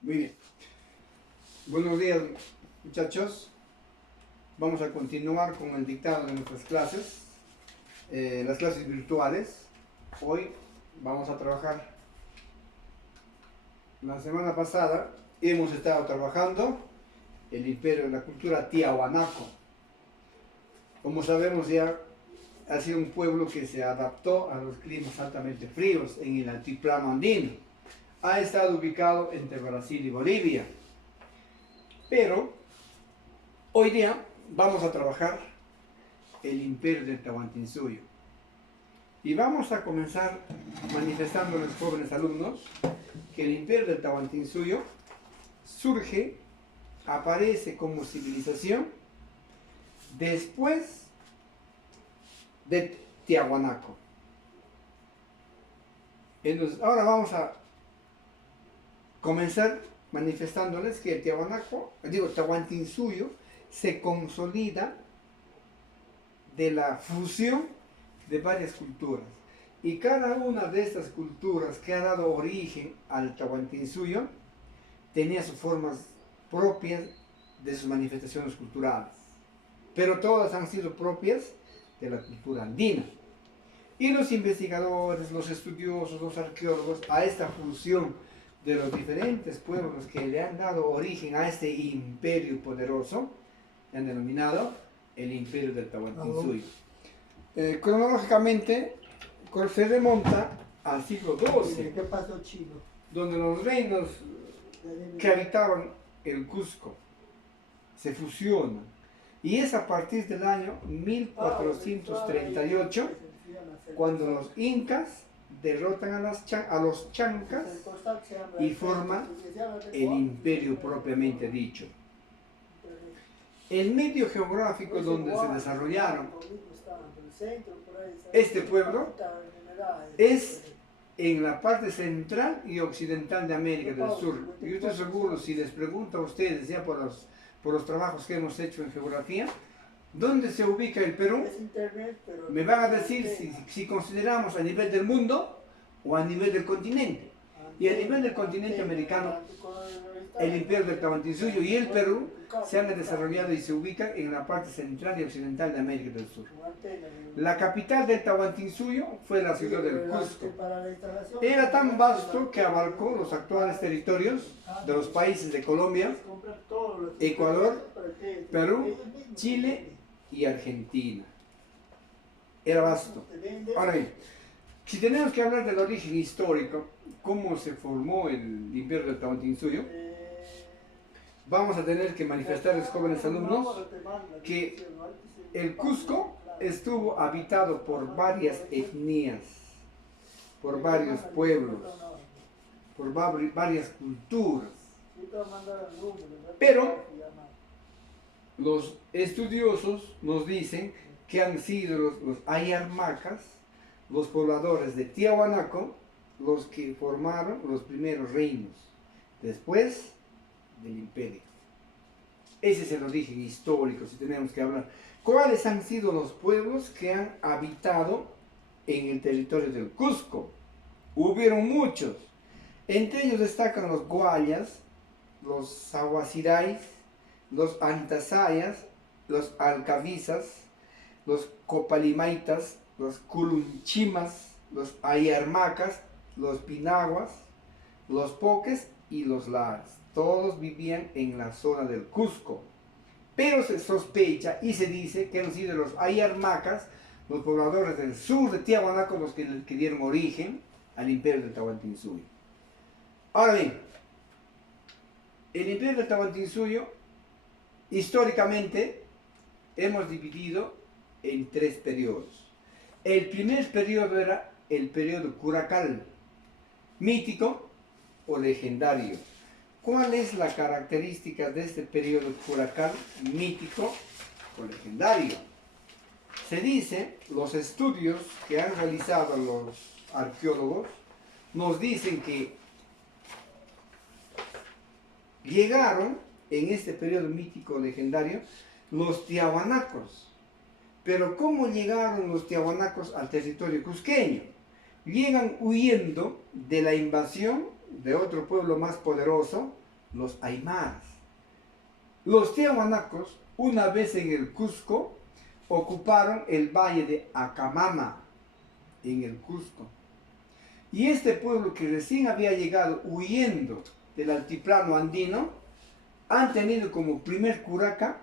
Muy bien. Buenos días, muchachos. Vamos a continuar con el dictado de nuestras clases, las clases virtuales. Hoy vamos a trabajar. La semana pasada hemos estado trabajando el imperio de la cultura Tiahuanaco. Como sabemos, ya ha sido un pueblo que se adaptó a los climas altamente fríos en el altiplano andino. Ha estado ubicado entre Brasil y Bolivia. Pero hoy día vamos a trabajar el imperio del Tahuantinsuyo. Y vamos a comenzar manifestando a los jóvenes alumnos que el imperio del Tahuantinsuyo surge, aparece como civilización después de Tiahuanaco. Entonces, ahora vamos a comenzar manifestándoles que el Tahuantinsuyo se consolida de la fusión de varias culturas. Y cada una de estas culturas que ha dado origen al Tahuantinsuyo tenía sus formas propias de sus manifestaciones culturales. Pero todas han sido propias de la cultura andina. Y los investigadores, los estudiosos, los arqueólogos, a esta fusión de los diferentes pueblos que le han dado origen a este imperio poderoso, han denominado el imperio del Tahuantinsuyo. Cronológicamente, se remonta al siglo XII, ¿Qué pasó, chino? donde los reinos que habitaban el Cusco se fusionan. Y es a partir del año 1438 cuando los incas derrotan a los chancas y forman el imperio propiamente dicho. El medio geográfico donde se desarrollaron este pueblo es en la parte central y occidental de América del Sur. Yo estoy seguro, si les pregunto a ustedes, ya por los trabajos que hemos hecho en geografía, ¿dónde se ubica el Perú? Me van a decir si consideramos a nivel del mundo o a nivel del continente. Y a nivel del continente americano, el imperio del Tahuantinsuyo y el Perú se han desarrollado y se ubican en la parte central y occidental de América del Sur. La capital del Tahuantinsuyo fue la ciudad del Cusco. Era tan vasto que abarcó los actuales territorios de los países de Colombia, Ecuador, Perú, Chile y Argentina. Era vasto. Ahora bien, si tenemos que hablar del origen histórico, cómo se formó el imperio del Tahuantinsuyo, vamos a tener que manifestar a los jóvenes alumnos que el Cusco estuvo habitado por varias etnias, por varios pueblos, por varias culturas. Pero los estudiosos nos dicen que han sido los ayarmacas, los pobladores de Tiahuanaco, los que formaron los primeros reinos, después del imperio. Ese es el origen histórico, si tenemos que hablar. ¿Cuáles han sido los pueblos que han habitado en el territorio del Cusco? Hubieron muchos. Entre ellos destacan los guayas, los sahuacirais, los antazayas, los alcavizas, los copalimaitas, los culunchimas, los ayarmacas, los pinaguas, los poques y los lares. Todos vivían en la zona del Cusco. Pero se sospecha y se dice que han sido los ayarmacas, los pobladores del sur de Tiahuanaco, los que dieron origen al imperio del Tahuantinsuyo. Ahora bien, el imperio del Tahuantinsuyo, históricamente, hemos dividido en tres periodos. El primer periodo era el periodo curacal, mítico o legendario. ¿Cuál es la característica de este periodo curacal, mítico o legendario? Se dice, los estudios que han realizado los arqueólogos nos dicen que llegaron en este periodo mítico legendario los tiahuanacos. Pero ¿cómo llegaron los tiahuanacos al territorio cusqueño? Llegan huyendo de la invasión de otro pueblo más poderoso, los aymaras. Los tiahuanacos, una vez en el Cusco, ocuparon el valle de Acamama, en el Cusco. Y este pueblo que recién había llegado huyendo del altiplano andino, han tenido como primer curaca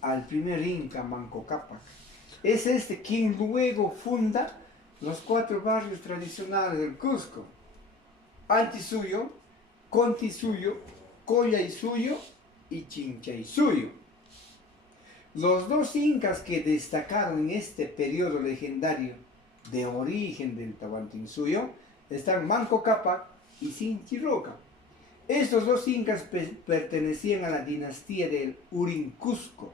al primer inca Manco Cápac. Es este quien luego funda los 4 barrios tradicionales del Cusco: Antisuyo, Contisuyo, Collaisuyo y Chinchaysuyo. Los 2 incas que destacaron en este periodo legendario de origen del Tahuantinsuyo están Manco Cápac y Sinchiroca. Estos 2 incas pertenecían a la dinastía del Urincusco.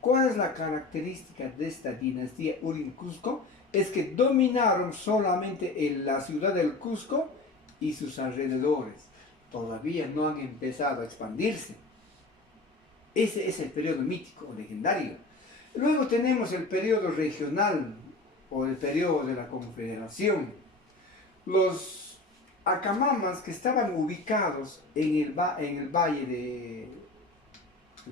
¿Cuál es la característica de esta dinastía Urincusco? Es que dominaron solamente en la ciudad del Cusco y sus alrededores. Todavía no han empezado a expandirse. Ese es el periodo mítico o legendario. Luego tenemos el periodo regional o el periodo de la Confederación. Los acamamas que estaban ubicados en el valle de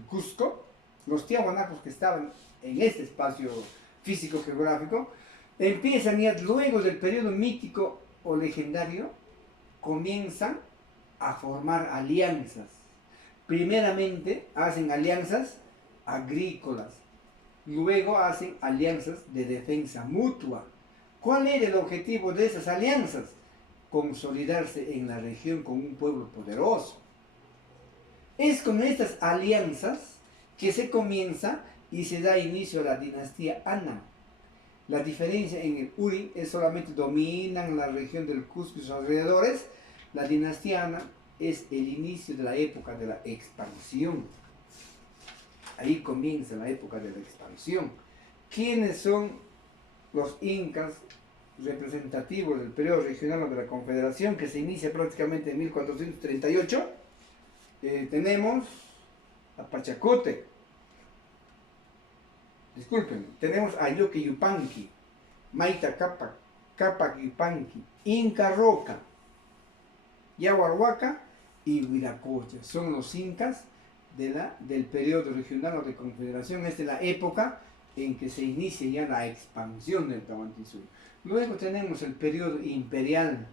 Cusco, los tiahuanacos que estaban en este espacio físico-geográfico, empiezan ya luego del periodo mítico o legendario, comienzan a formar alianzas. Primeramente hacen alianzas agrícolas, luego hacen alianzas de defensa mutua. ¿Cuál era el objetivo de esas alianzas? Consolidarse en la región con un pueblo poderoso. Es con estas alianzas que se comienza y se da inicio a la dinastía Ana. La diferencia en el Uri es solamente dominan la región del Cusco y sus alrededores. La dinastía Ana es el inicio de la época de la expansión. Ahí comienza la época de la expansión. ¿Quiénes son los incas representativos del periodo regional de la Confederación, que se inicia prácticamente en 1438? Tenemos a Pachacute, tenemos a Yoque Yupanqui, Maita Cápac, Cápac Yupanqui, Inca Roca, Yaguarhuaca y Huiracocha. Son los incas del periodo regional o de confederación. Esta es la época en que se inicia ya la expansión del Tahuantinsuyo. Luego tenemos el periodo imperial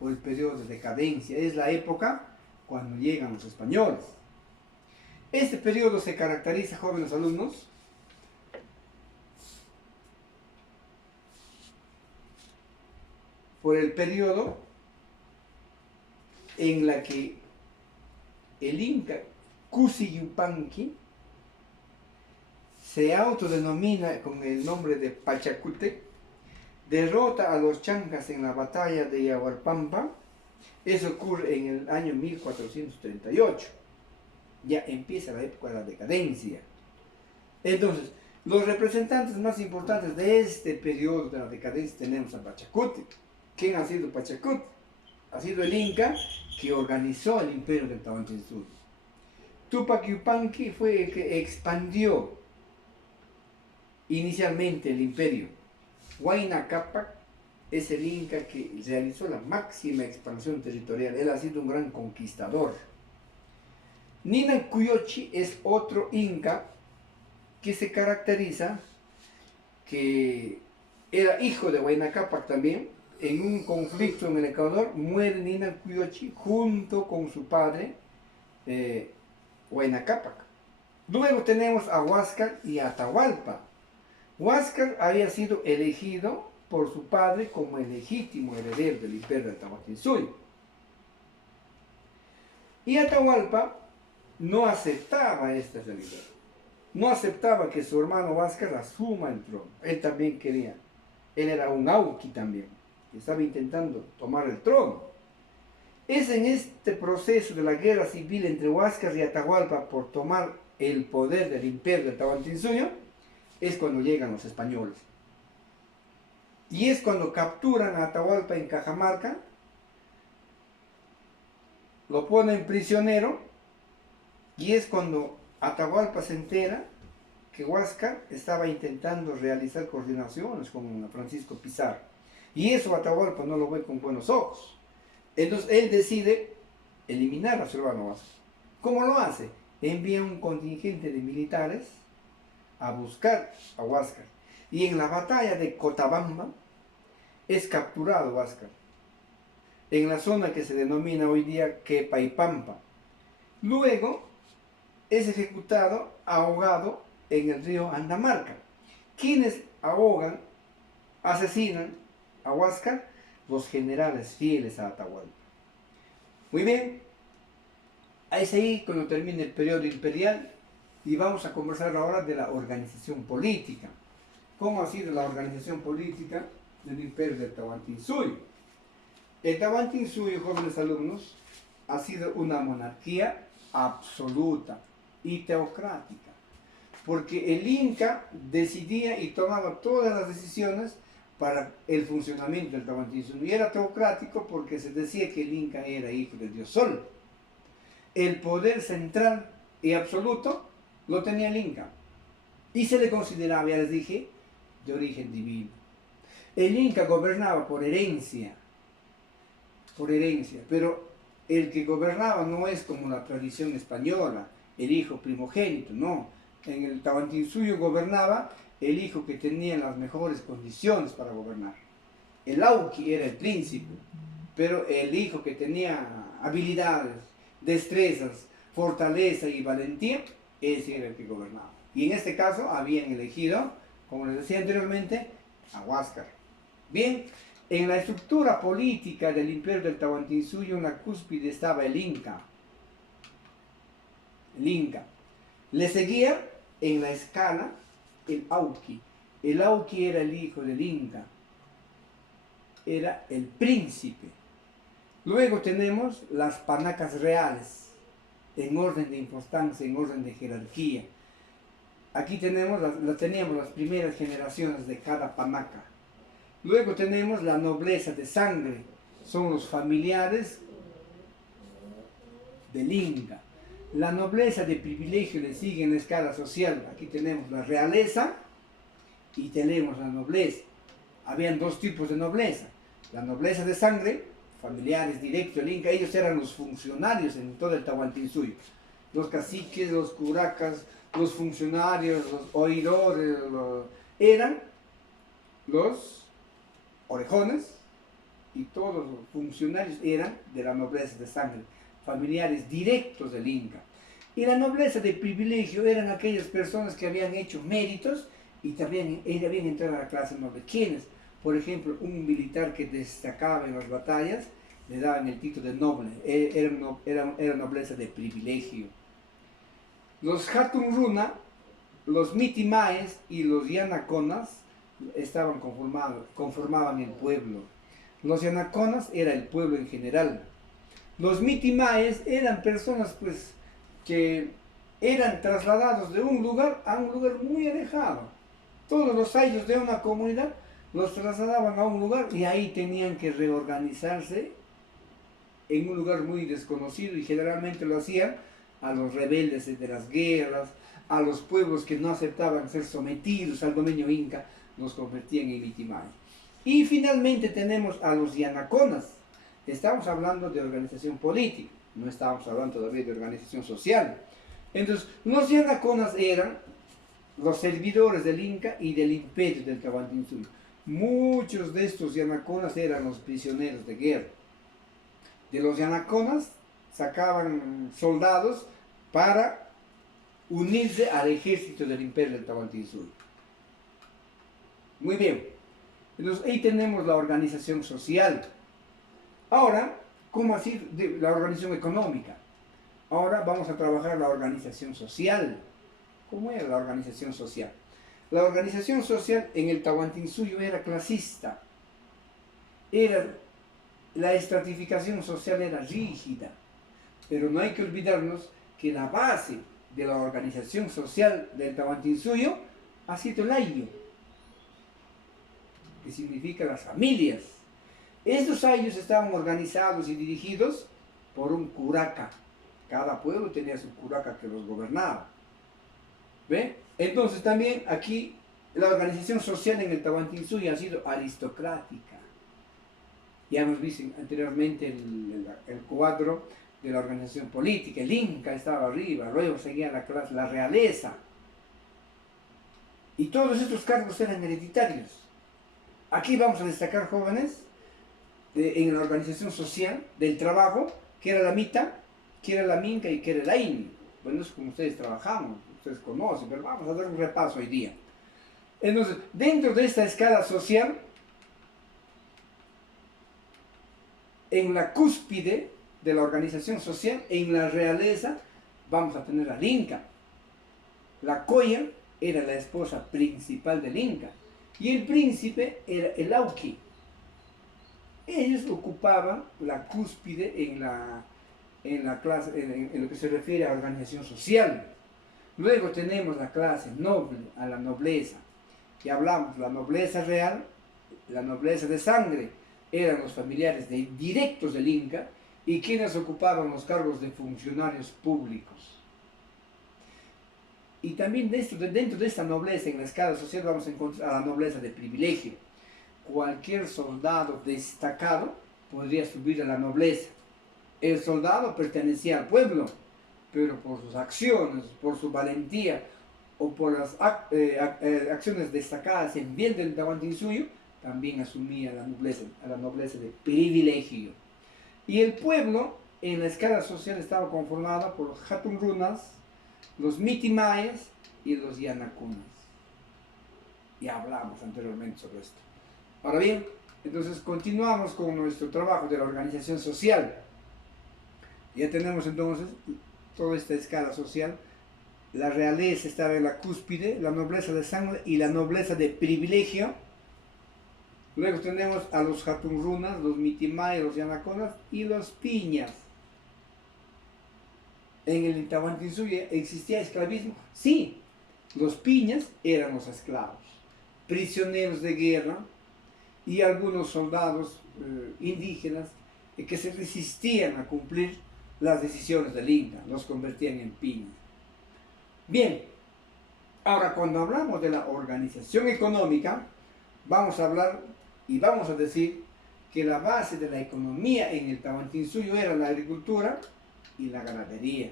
o el periodo de decadencia. Es la época cuando llegan los españoles. Este periodo se caracteriza, jóvenes alumnos, por el periodo en la que el inca Cusi Yupanqui se autodenomina con el nombre de Pachacute, derrota a los chancas en la batalla de Yaguarpampa. Eso ocurre en el año 1438. Ya empieza la época de la decadencia. Entonces, los representantes más importantes de este periodo de la decadencia tenemos a Pachacute. ¿Quién ha sido Pachacute? Ha sido el inca que organizó el imperio del Tahuantinsuyo. Tupac Yupanqui fue el que expandió inicialmente el imperio. Huayna Cápac es el inca que realizó la máxima expansión territorial. Él ha sido un gran conquistador. Ninan Cuyochi es otro inca que se caracteriza, que era hijo de Huayna Cápac también. En un conflicto en el Ecuador muere Ninan Cuyochi junto con su padre Huayna Cápac. Luego tenemos a Huáscar y Atahualpa. Huáscar había sido elegido por su padre como el legítimo heredero del imperio del Tahuantinsuyo. Y Atahualpa no aceptaba esta realidad. No aceptaba que su hermano Huáscar asuma el trono. Él también quería. Él era un auqui también. Estaba intentando tomar el trono. Es en este proceso de la guerra civil entre Huáscar y Atahualpa por tomar el poder del imperio del Tahuantinsuyo, es cuando llegan los españoles. Y es cuando capturan a Atahualpa en Cajamarca, lo ponen prisionero, y es cuando Atahualpa se entera que Huáscar estaba intentando realizar coordinaciones con Francisco Pizarro. Y eso Atahualpa no lo ve con buenos ojos. Entonces él decide eliminar a su hermano Huáscar. ¿Cómo lo hace? Envía un contingente de militares a buscar a Huáscar. Y en la batalla de Cotabamba es capturado Huáscar, en la zona que se denomina hoy día Quepaipampa. Luego es ejecutado, ahogado en el río Andamarca. ¿Quiénes ahogan, asesinan a Huáscar? Los generales fieles a Atahualpa. Muy bien, es ahí cuando termina el periodo imperial y vamos a conversar ahora de la organización política. ¿Cómo ha sido la organización política del imperio del Tahuantinsuyo? El Tahuantinsuyo, jóvenes alumnos, ha sido una monarquía absoluta y teocrática, porque el Inca decidía y tomaba todas las decisiones para el funcionamiento del Tahuantinsuyo. Y era teocrático porque se decía que el Inca era hijo del dios Sol. El poder central y absoluto lo tenía el Inca y se le consideraba, ya les dije, de origen divino. El Inca gobernaba por herencia, pero el que gobernaba no es como la tradición española, el hijo primogénito, no. En el Tahuantinsuyo gobernaba el hijo que tenía las mejores condiciones para gobernar. El Auqui era el príncipe, pero el hijo que tenía habilidades, destrezas, fortaleza y valentía, ese era el que gobernaba. Y en este caso habían elegido, como les decía anteriormente, a Huáscar. Bien, en la estructura política del imperio del Tahuantinsuyo, en la cúspide estaba el Inca. El Inca. Le seguía en la escala el Auqui. El Auqui era el hijo del Inca. Era el príncipe. Luego tenemos las panacas reales, en orden de importancia, en orden de jerarquía. Aquí teníamos las primeras generaciones de cada panaca. Luego tenemos la nobleza de sangre, son los familiares del Inca. La nobleza de privilegio le sigue en la escala social. Aquí tenemos la realeza y tenemos la nobleza. Habían dos tipos de nobleza. La nobleza de sangre, familiares directos del Inca, ellos eran los funcionarios en todo el Tahuantinsuyo. Los caciques, los curacas, los funcionarios, los oidores, eran los orejones y todos los funcionarios eran de la nobleza de sangre, familiares directos del Inca. Y la nobleza de privilegio eran aquellas personas que habían hecho méritos y también habían entrado a la clase noble. ¿Quiénes? Por ejemplo, un militar que destacaba en las batallas, le daban el título de noble, era nobleza de privilegio. Los Hatun Runa, los Mitimaes y los Yanaconas conformaban el pueblo. Los Yanaconas era el pueblo en general. Los Mitimaes eran personas pues que eran trasladados de un lugar a un lugar muy alejado. Todos los años de una comunidad los trasladaban a un lugar y ahí tenían que reorganizarse en un lugar muy desconocido y generalmente lo hacían a los rebeldes de las guerras, a los pueblos que no aceptaban ser sometidos al dominio inca, los convertían en Mitimae. Y finalmente tenemos a los Yanaconas. Estamos hablando de organización política, no estamos hablando todavía de organización social. Entonces, los Yanaconas eran los servidores del Inca y del imperio del Tahuantinsuyo. Muchos de estos Yanaconas eran los prisioneros de guerra. De los Yanaconas sacaban soldados para unirse al ejército del imperio del Tahuantinsuyo. Muy bien. Entonces ahí tenemos la organización social. Ahora, ¿cómo así la organización económica? Ahora vamos a trabajar la organización social. ¿Cómo era la organización social? La organización social en el Tahuantinsuyo era clasista. La estratificación social era rígida. Pero no hay que olvidarnos que la base de la organización social del Tahuantinsuyo ha sido el ayllu, que significa las familias. Estos ayllus estaban organizados y dirigidos por un curaca. Cada pueblo tenía su curaca que los gobernaba. ¿Ve? Entonces también aquí la organización social en el Tahuantinsuyo ha sido aristocrática. Ya hemos visto anteriormente el cuadro de la organización política. El Inca estaba arriba, luego seguía la clase, la realeza. Y todos estos cargos eran hereditarios. Aquí vamos a destacar, jóvenes, en la organización social del trabajo, que era la Mita, que era la Minca y que era el Aini. Bueno, es como ustedes trabajamos, ustedes conocen, pero vamos a dar un repaso hoy día. Entonces, dentro de esta escala social, en la cúspide de la organización social, en la realeza, vamos a tener al Inca. La Coya era la esposa principal del Inca y el príncipe era el Auqui. Ellos ocupaban la cúspide en la clase, en lo que se refiere a organización social. Luego tenemos la clase noble, a la nobleza. Ya hablamos, la nobleza real, la nobleza de sangre, eran los familiares directos del Inca y quienes ocupaban los cargos de funcionarios públicos. Y también dentro de esta nobleza, en la escala social, vamos a encontrar a la nobleza de privilegio. Cualquier soldado destacado podría subir a la nobleza. El soldado pertenecía al pueblo, pero por sus acciones, por su valentía o por las acciones destacadas en bien del Tahuantinsuyo, también asumía a la nobleza de privilegio. Y el pueblo en la escala social estaba conformado por los Hatunrunas, los Mitimayas y los Yanacunas. Ya hablamos anteriormente sobre esto. Ahora bien, entonces continuamos con nuestro trabajo de la organización social. Ya tenemos entonces toda esta escala social. La realeza estaba en la cúspide, la nobleza de sangre y la nobleza de privilegio. Luego tenemos a los Hatunrunas, los Mitimayas, los Yanaconas y los Piñas. ¿En el Tahuantinsuyo existía esclavismo? Sí, los Piñas eran los esclavos, prisioneros de guerra y algunos soldados indígenas que se resistían a cumplir las decisiones del Inca, los convertían en Piñas. Bien, ahora cuando hablamos de la organización económica, vamos a hablar y vamos a decir que la base de la economía en el Tahuantinsuyo era la agricultura y la ganadería.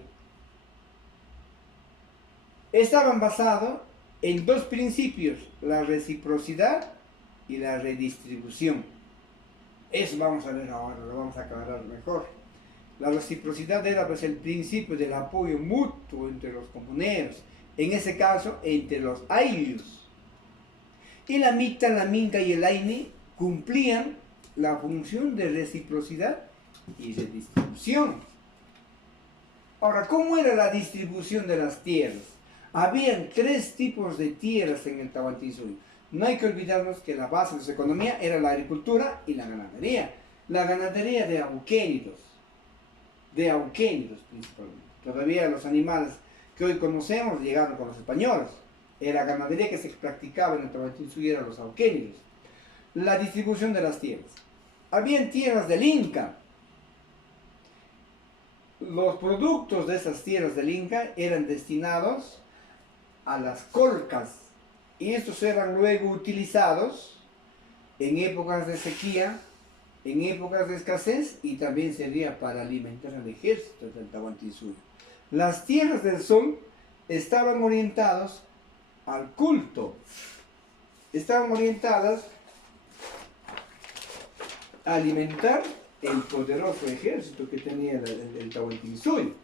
Estaban basados en dos principios, la reciprocidad y la redistribución. Eso vamos a ver ahora, lo vamos a aclarar mejor. La reciprocidad era pues el principio del apoyo mutuo entre los comuneros, en ese caso entre los ayllus. Y la Mita, la Minca y el Aini cumplían la función de reciprocidad y redistribución. Ahora, ¿cómo era la distribución de las tierras? Habían tres tipos de tierras en el Tahuantinsuyo. No hay que olvidarnos que la base de su economía era la agricultura y la ganadería. La ganadería de auquénidos principalmente. Todavía los animales que hoy conocemos llegaron con los españoles. La ganadería que se practicaba en el Tahuantinsuyo eran los auquénidos. La distribución de las tierras. Habían tierras del Inca. Los productos de esas tierras del Inca eran destinados a las colcas y estos eran luego utilizados en épocas de sequía, en épocas de escasez y también servía para alimentar al ejército del Tahuantinsuyo. Las tierras del sol estaban orientadas al culto, estaban orientadas a alimentar el poderoso ejército que tenía el Tahuantinsuyo.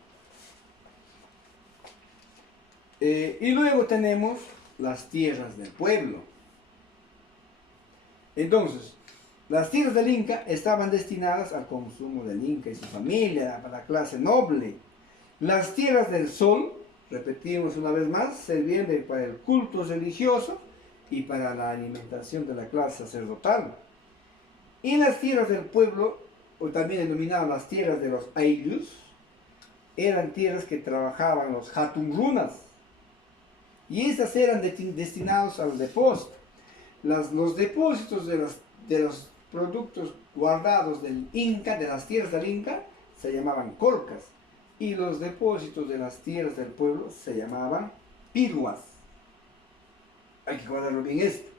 Y luego tenemos las tierras del pueblo. Entonces, las tierras del Inca estaban destinadas al consumo del Inca y su familia, para la clase noble. Las tierras del sol, repetimos una vez más, servían para el culto religioso y para la alimentación de la clase sacerdotal. Y las tierras del pueblo, o también denominadas las tierras de los ayllus, eran tierras que trabajaban los Hatunrunas. Y estas eran destinados al depósito. Los depósitos de los productos guardados del Inca, de las tierras del Inca, se llamaban colcas. Y los depósitos de las tierras del pueblo se llamaban piruas. Hay que guardarlo bien esto.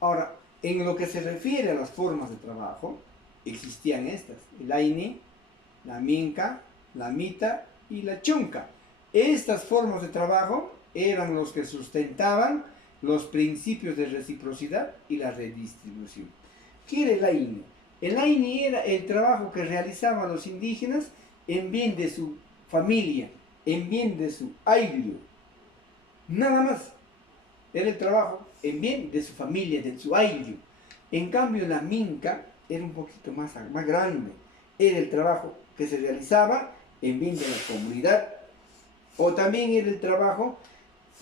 Ahora, en lo que se refiere a las formas de trabajo, existían estas: el Aini, la Minca la mita y la chunca. Estas formas de trabajo eran los que sustentaban los principios de reciprocidad y la redistribución. ¿Qué era el aini? El aini era el trabajo que realizaban los indígenas en bien de su familia, en bien de su ayllu. Nada más. Era el trabajo en bien de su familia, de su ayllu. En cambio, la minca era un poquito más grande. Era el trabajo que se realizaba en bien de la comunidad. O también era el trabajo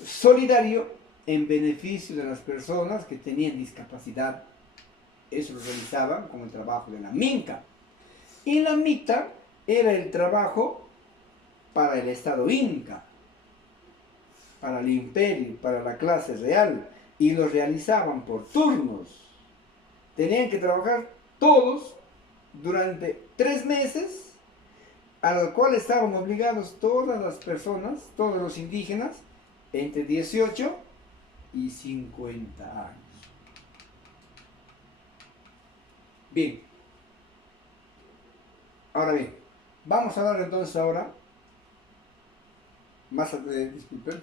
solidario en beneficio de las personas que tenían discapacidad. Eso lo realizaban como el trabajo de la minca. Y la mita era el trabajo para el Estado inca, para el imperio, para la clase real, y lo realizaban por turnos. Tenían que trabajar todos durante 3 meses, a lo cual estaban obligados todas las personas, todos los indígenas, entre 18 y 50 años. Bien. Ahora bien, vamos a hablar entonces ahora, disculpen.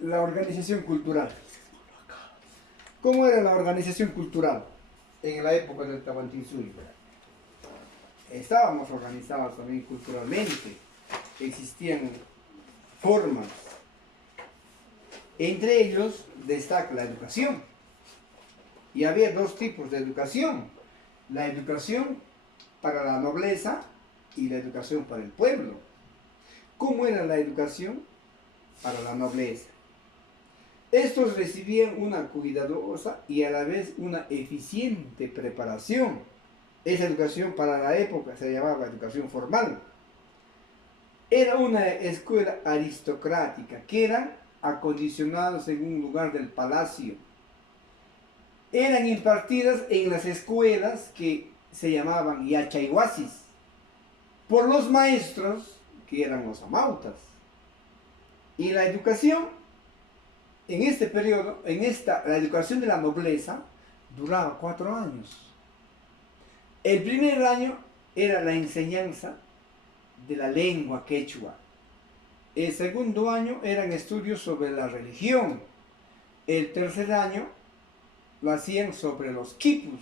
La organización cultural. ¿Cómo era la organización cultural en la época del Tahuantinsuyo? Estábamos organizados también culturalmente, existían formas. Entre ellos destaca la educación. Y había 2 tipos de educación. La educación para la nobleza y la educación para el pueblo. ¿Cómo era la educación para la nobleza? Estos recibían una cuidadosa y a la vez una eficiente preparación. Esa educación para la época se llamaba educación formal. Era una escuela aristocrática que eran acondicionados en un lugar del palacio. Eran impartidas en las escuelas que se llamaban yachayhuasis por los maestros que eran los amautas. Y la educación en este periodo, la educación de la nobleza duraba 4 años. El primer año era la enseñanza de la lengua quechua. El segundo año eran estudios sobre la religión. El tercer año lo hacían sobre los quipus.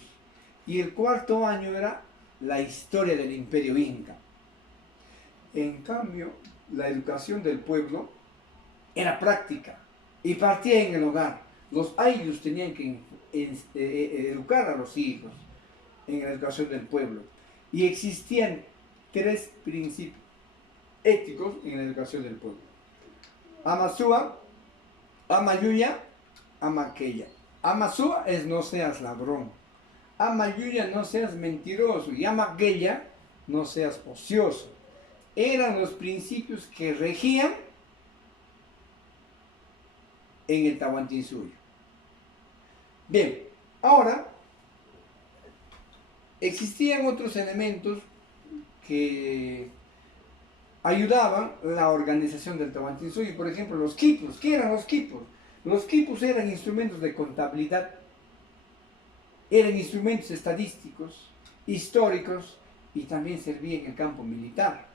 Y el cuarto año era la historia del imperio inca. En cambio, la educación del pueblo era práctica y partía en el hogar. Los ayllus tenían que educar a los hijos en la educación del pueblo. Y existían 3 principios éticos en la educación del pueblo: Amasúa, Amayuya, Amaqueya. Amasúa es no seas ladrón. Amayuya, no seas mentiroso. Y Amaqueya, no seas ocioso. Eran los principios que regían en el Tahuantinsuyo. Bien, ahora existían otros elementos que ayudaban la organización del Tahuantinsuyo. Por ejemplo, los quipus. ¿Qué eran los quipus? Los quipus eran instrumentos de contabilidad, eran instrumentos estadísticos, históricos, y también servían en el campo militar.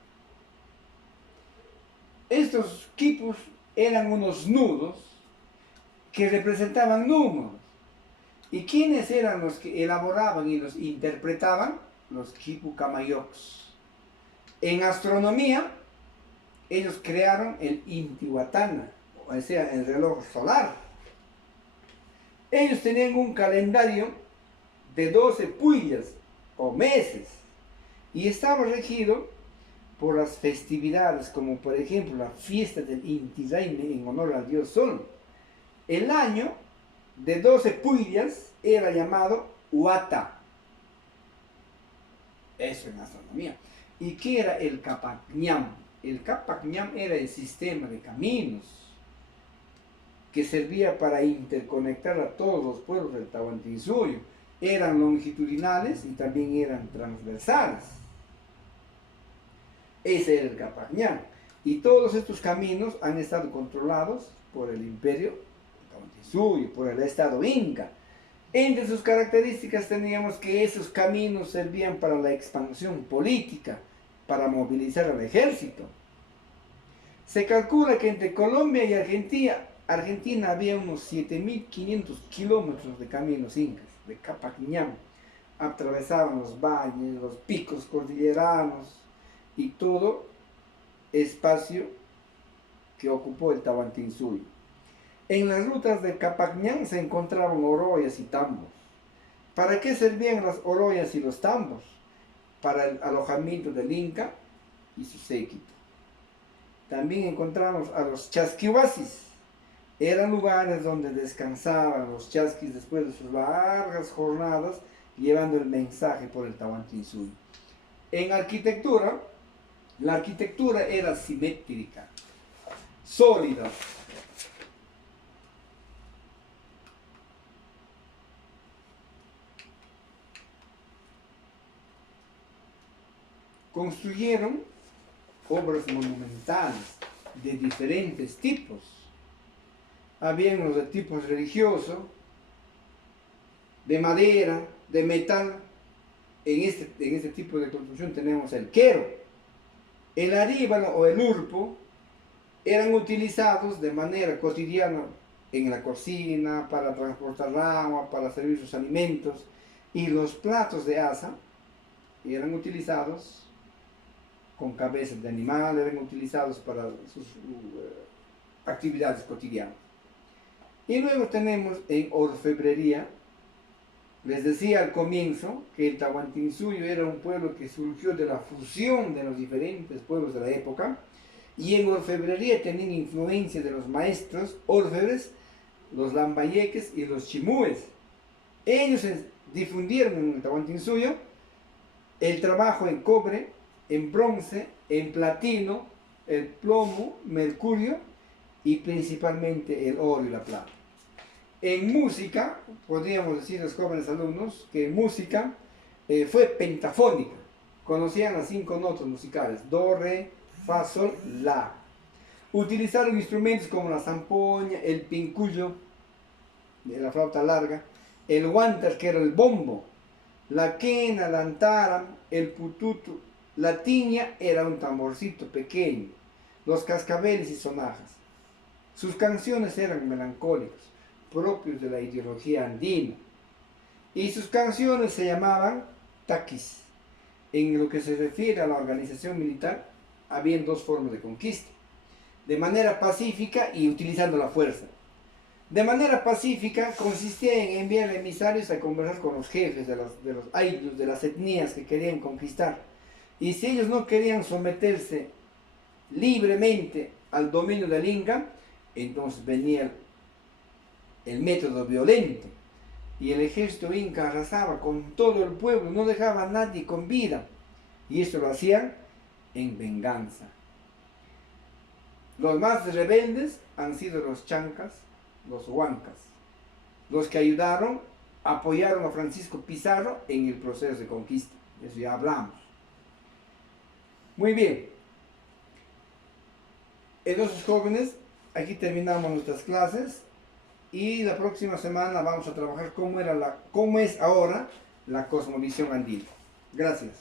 Estos quipus eran unos nudos que representaban números. ¿Y quiénes eran los que elaboraban y los interpretaban? Los quipu camayocs. En astronomía, ellos crearon el Intihuatana, o sea, el reloj solar. Ellos tenían un calendario de 12 puyas o meses y estaba regido por las festividades, como por ejemplo la fiesta del Inti Raymi en honor al dios Sol. El año de 12 puyas era llamado Huata. Eso en astronomía. ¿Y qué era el Capacñam? El Capacñam era el sistema de caminos que servía para interconectar a todos los pueblos del Tahuantinsuyo. Eran longitudinales y también eran transversales. Ese era el Capacñam. Y todos estos caminos han estado controlados por el imperio Tahuantinsuyo, por el Estado inca. Entre sus características teníamos que esos caminos servían para la expansión política, para movilizar al ejército. Se calcula que entre Colombia y Argentina había unos 7.500 kilómetros de caminos incas, de Capacñán. Atravesaban los valles, los picos cordilleranos y todo espacio que ocupó el Tahuantinsuyo. En las rutas de Capacñán se encontraban oroyas y tambos. ¿Para qué servían las oroyas y los tambos? Para el alojamiento del Inca y su séquito. También encontramos a los chasquihuasis. Eran lugares donde descansaban los chasquis después de sus largas jornadas, llevando el mensaje por el Tahuantinsuyo. En arquitectura, la arquitectura era simétrica, sólida. Construyeron obras monumentales de diferentes tipos. Habían los de tipo religioso, de madera, de metal. En este tipo de construcción tenemos el quero. El aríbano o el urpo eran utilizados de manera cotidiana en la cocina, para transportar agua, para servir sus alimentos. Y los platos de asa eran utilizados con cabezas de animal, eran utilizados para sus actividades cotidianas. Y luego tenemos en orfebrería. Les decía al comienzo que el Tahuantinsuyo era un pueblo que surgió de la fusión de los diferentes pueblos de la época, y en orfebrería tenían influencia de los maestros orfebres, los lambayeques y los chimúes. Ellos difundieron en el Tahuantinsuyo el trabajo en cobre, en bronce, en platino, el plomo, mercurio y principalmente el oro y la plata. En música, podríamos decir los jóvenes alumnos que en música fue pentafónica. Conocían las 5 notas musicales: do, re, fa, sol, la. Utilizaron instrumentos como la zampoña, el pincullo, la flauta larga, el guantar, que era el bombo, la quena, la antara, el pututu. La tiña era un tamborcito pequeño, los cascabeles y sonajas. Sus canciones eran melancólicas, propios de la ideología andina. Y sus canciones se llamaban taquis. En lo que se refiere a la organización militar, había 2 formas de conquista: de manera pacífica y utilizando la fuerza. De manera pacífica consistía en enviar emisarios a conversar con los jefes de los ayllus, de las etnias que querían conquistar. Y si ellos no querían someterse libremente al dominio del Inca, entonces venía el método violento. Y el ejército inca arrasaba con todo el pueblo, no dejaba a nadie con vida. Y esto lo hacían en venganza. Los más rebeldes han sido los chancas, los huancas, los que apoyaron a Francisco Pizarro en el proceso de conquista. Eso ya hablamos. Muy bien. Entonces, jóvenes, aquí terminamos nuestras clases y la próxima semana vamos a trabajar cómo es ahora la cosmovisión andina. Gracias.